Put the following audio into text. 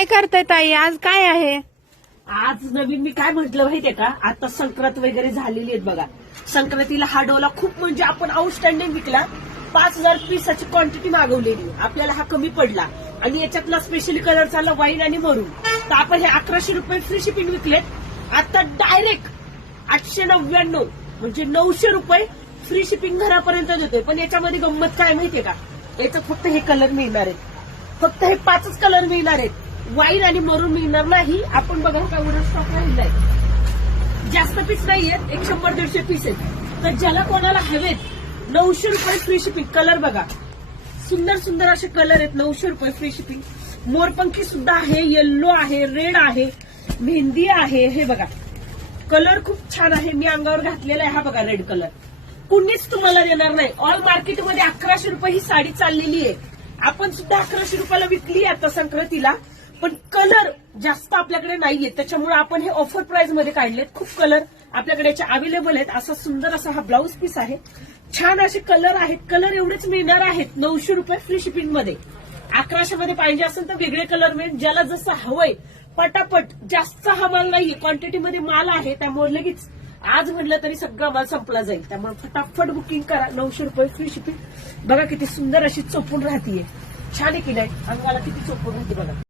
काय करताय ताई? आज काय आहे? आज नवीन मी काय म्हटलं माहितीये का, आता संक्रांत वगैरे झालेली आहेत बघा. संक्रांतीला हा डोला खूप म्हणजे आपण आउटस्टँडिंग विकला. 5000 पीसाची क्वांटिटी मागवलेली, आपल्याला हा कमी पडला आणि याच्यातला स्पेशली कलर चालला वाईन आणि मरून. तर आपण हे 1100 रुपये फ्री शिपिंग विकलेत. आता डायरेक्ट 899 म्हणजे 900 रुपये फ्री शिपिंग घरापर्यंत देतोय. पण याच्यामध्ये गंमत काय माहितीये का, याच्यात फक्त हे कलर मिळणार आहेत, फक्त हे 5च कलर मिळणार आहेत. वाईन आणि मरून मिळणार नाही. आपण बघा का उडा स्टॉक राहिलाय, जास्त पीस नाहीयेत, 100-150 पीस आहेत. तर ज्याला कोणाला हवेत 900 रुपये फ्री शिपिंग. कलर बघा, सुंदर सुंदर असे कलर आहेत. 900 रुपये फ्री शिपिंग. मोरपंखी सुद्धा आहे, येल्लो आहे, रेड आहे, मेहंदी आहे. हे बघा कलर खूप छान आहे, मी अंगावर घातलेला आहे. हा बघा रेड कलर कुणीच तुम्हाला देणार नाही. ऑल मार्केटमध्ये 1100 रुपये ही साडी चाललेली आहे. आपण सुद्धा 1100 रुपयाला विकली आता संक्रांतीला. पण कलर जास्त आपल्याकडे नाहीये, त्याच्यामुळे आपण हे ऑफर प्राइस मध्ये काढलेत. खूप कलर आपल्याकडे याचे अवेलेबल आहेत. असा सुंदर असा हा ब्लाऊज पीस आहे, छान असे कलर आहेत. कलर एवढेच मिळणार आहेत 900 रुपये फ्री शिपिंग मध्ये. 1100 मध्ये पाहिजे असेल तर वेगळे कलर मिळेल, ज्याला जसं हवंय. पटापट, जास्त हा माल नाहीये, क्वांटिटीमध्ये माल आहे, त्यामुळे लगेच आज म्हटलं तरी सगळा माल संपला जाईल. त्यामुळे फटाफट बुकिंग करा. 900 रुपये फ्री शिपिंग. बघा किती सुंदर अशी चोपून राहतीये, छान आहे की नाही, अंगाला किती चोपून राहते बघा.